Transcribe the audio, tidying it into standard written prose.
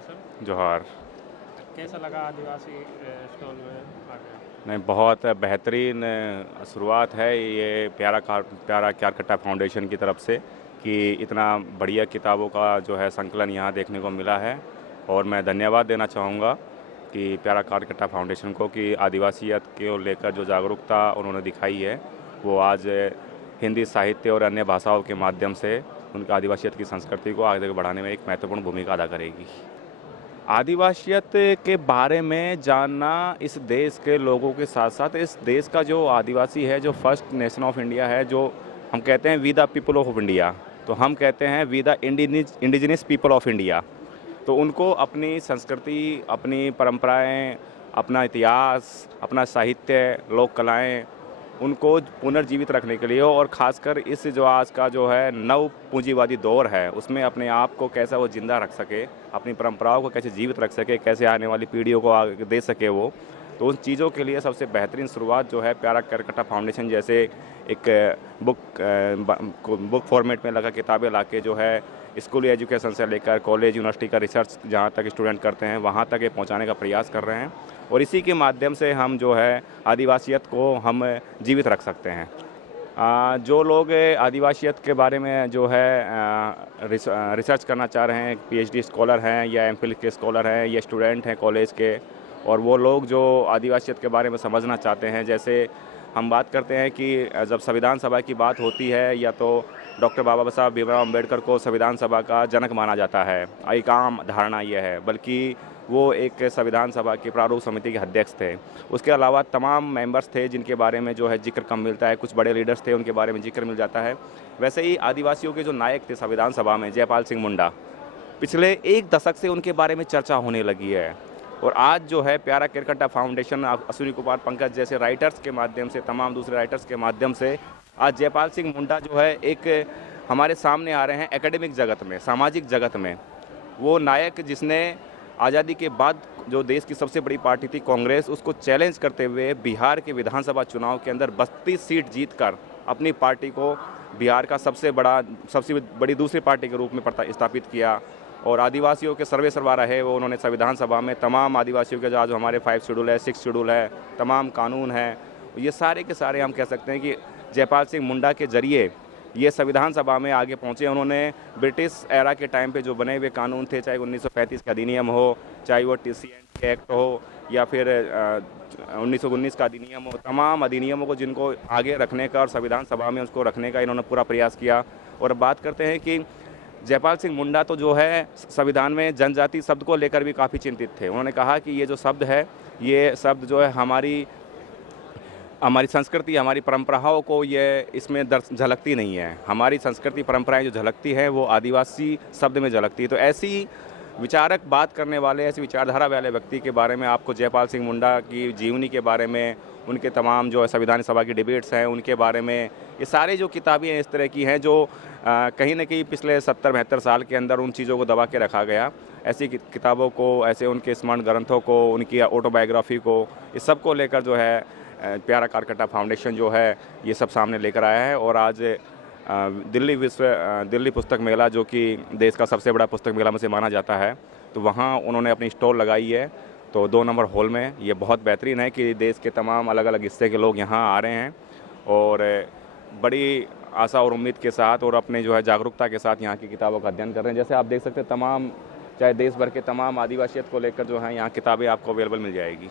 Sir. जोहार। कैसा लगा आदिवासी स्टॉल में आके? नहीं, बहुत बेहतरीन शुरुआत है ये प्यारा क्यारकट्टा फाउंडेशन की तरफ से कि इतना बढ़िया किताबों का जो है संकलन यहाँ देखने को मिला है। और मैं धन्यवाद देना चाहूँगा कि प्यारा क्यारकट्टा फाउंडेशन को कि आदिवासियत को लेकर जो जागरूकता उन्होंने दिखाई है वो आज हिंदी साहित्य और अन्य भाषाओं के माध्यम से उनकी आदिवासियत की संस्कृति को आगे बढ़ाने में एक महत्वपूर्ण भूमिका अदा करेगी। आदिवासियत के बारे में जानना इस देश के लोगों के साथ साथ इस देश का जो आदिवासी है, जो फर्स्ट नेशन ऑफ इंडिया है, जो हम कहते हैं we the people of India, तो हम कहते हैं we the indigenous people of India. तो उनको अपनी संस्कृति, अपनी परंपराएं, अपना इतिहास, अपना साहित्य, लोक कलाएं उनको पुनर्जीवित रखने के लिए और ख़ासकर इस जो आज का जो है नव पूंजीवादी दौर है उसमें अपने आप को कैसा वो ज़िंदा रख सके, अपनी परंपराओं को कैसे जीवित रख सके, कैसे आने वाली पीढ़ियों को आगे दे सके वो, तो उन चीज़ों के लिए सबसे बेहतरीन शुरुआत जो है प्यारा क्यारकट्टा फाउंडेशन जैसे एक बुक फॉर्मेट में लगा किताबें लाके जो है स्कूली एजुकेशन से लेकर कॉलेज यूनिवर्सिटी का रिसर्च जहाँ तक स्टूडेंट करते हैं वहाँ तक ये पहुँचाने का प्रयास कर रहे हैं और इसी के माध्यम से हम जो है आदिवासियत को हम जीवित रख सकते हैं। जो लोग आदिवासियत के बारे में जो है रिसर्च करना चाह रहे हैं, पीएचडी स्कॉलर हैं या एमफिल के स्कॉलर हैं या स्टूडेंट हैं कॉलेज के, और वो लोग जो आदिवासियत के बारे में समझना चाहते हैं, जैसे हम बात करते हैं कि जब संविधान सभा की बात होती है या तो डॉक्टर बाबा साहब भीमराव अम्बेडकर को संविधान सभा का जनक माना जाता है, एक आम धारणा यह है, बल्कि वो एक संविधान सभा की प्रारूप समिति के अध्यक्ष थे। उसके अलावा तमाम मेंबर्स थे जिनके बारे में जो है जिक्र कम मिलता है, कुछ बड़े लीडर्स थे उनके बारे में जिक्र मिल जाता है। वैसे ही आदिवासियों के जो नायक थे संविधान सभा में, जयपाल सिंह मुंडा, पिछले एक दशक से उनके बारे में चर्चा होने लगी है। और आज जो है प्यारा क्यारकट्टा फाउंडेशन अश्विनी कुमार पंकज जैसे राइटर्स के माध्यम से, तमाम दूसरे राइटर्स के माध्यम से आज जयपाल सिंह मुंडा जो है एक हमारे सामने आ रहे हैं एकेडमिक जगत में, सामाजिक जगत में। वो नायक जिसने आज़ादी के बाद जो देश की सबसे बड़ी पार्टी थी कांग्रेस, उसको चैलेंज करते हुए बिहार के विधानसभा चुनाव के अंदर 32 सीट जीतकर अपनी पार्टी को बिहार का सबसे बड़ी दूसरी पार्टी के रूप में स्थापित किया। और आदिवासियों के सर्वे सर्वा रहे वो उन्होंने संविधान सभा में तमाम आदिवासियों के जो हमारे 5 शेड्यूल है, 6 शेड्यूल है, तमाम कानून हैं, ये सारे के सारे हम कह सकते हैं कि जयपाल सिंह मुंडा के जरिए ये संविधान सभा में आगे पहुंचे। उन्होंने ब्रिटिश एरा के टाइम पे जो बने हुए कानून थे, चाहे 1935 का अधिनियम हो, चाहे वो TCNT एक्ट हो या फिर 1919 का अधिनियम हो, तमाम अधिनियमों को जिनको आगे रखने का और संविधान सभा में उसको रखने का इन्होंने पूरा प्रयास किया। और बात करते हैं कि जयपाल सिंह मुंडा तो जो है संविधान में जनजाति शब्द को लेकर भी काफ़ी चिंतित थे। उन्होंने कहा कि ये जो शब्द है, ये शब्द जो है हमारी संस्कृति, हमारी परंपराओं को ये इसमें झलकती नहीं है। हमारी संस्कृति परंपराएं जो झलकती हैं वो आदिवासी शब्द में झलकती है। तो ऐसी विचारक बात करने वाले, ऐसी विचारधारा वाले व्यक्ति के बारे में आपको जयपाल सिंह मुंडा की जीवनी के बारे में, उनके तमाम जो संविधान सभा की डिबेट्स हैं उनके बारे में, ये सारे जो किताबें हैं इस तरह की हैं जो कहीं ना कहीं पिछले 70-72 साल के अंदर उन चीज़ों को दबा के रखा गया। ऐसी किताबों को, ऐसे उनके स्मरण ग्रंथों को, उनकी ऑटोबायोग्राफी को, इस सब को लेकर जो है प्यारा क्यारकट्टा फाउंडेशन जो है ये सब सामने लेकर आया है। और आज दिल्ली पुस्तक मेला, जो कि देश का सबसे बड़ा पुस्तक मेला में से माना जाता है, तो वहाँ उन्होंने अपनी स्टॉल लगाई है। तो 2 नंबर हॉल में ये बहुत बेहतरीन है कि देश के तमाम अलग अलग हिस्से के लोग यहाँ आ रहे हैं और बड़ी आशा और उम्मीद के साथ और अपने जो है जागरूकता के साथ यहाँ की किताबों का अध्ययन कर रहे हैं। जैसे आप देख सकते हैं तमाम, चाहे देश भर के तमाम आदिवासियत को लेकर जो है यहाँ किताबें आपको अवेलेबल मिल जाएगी।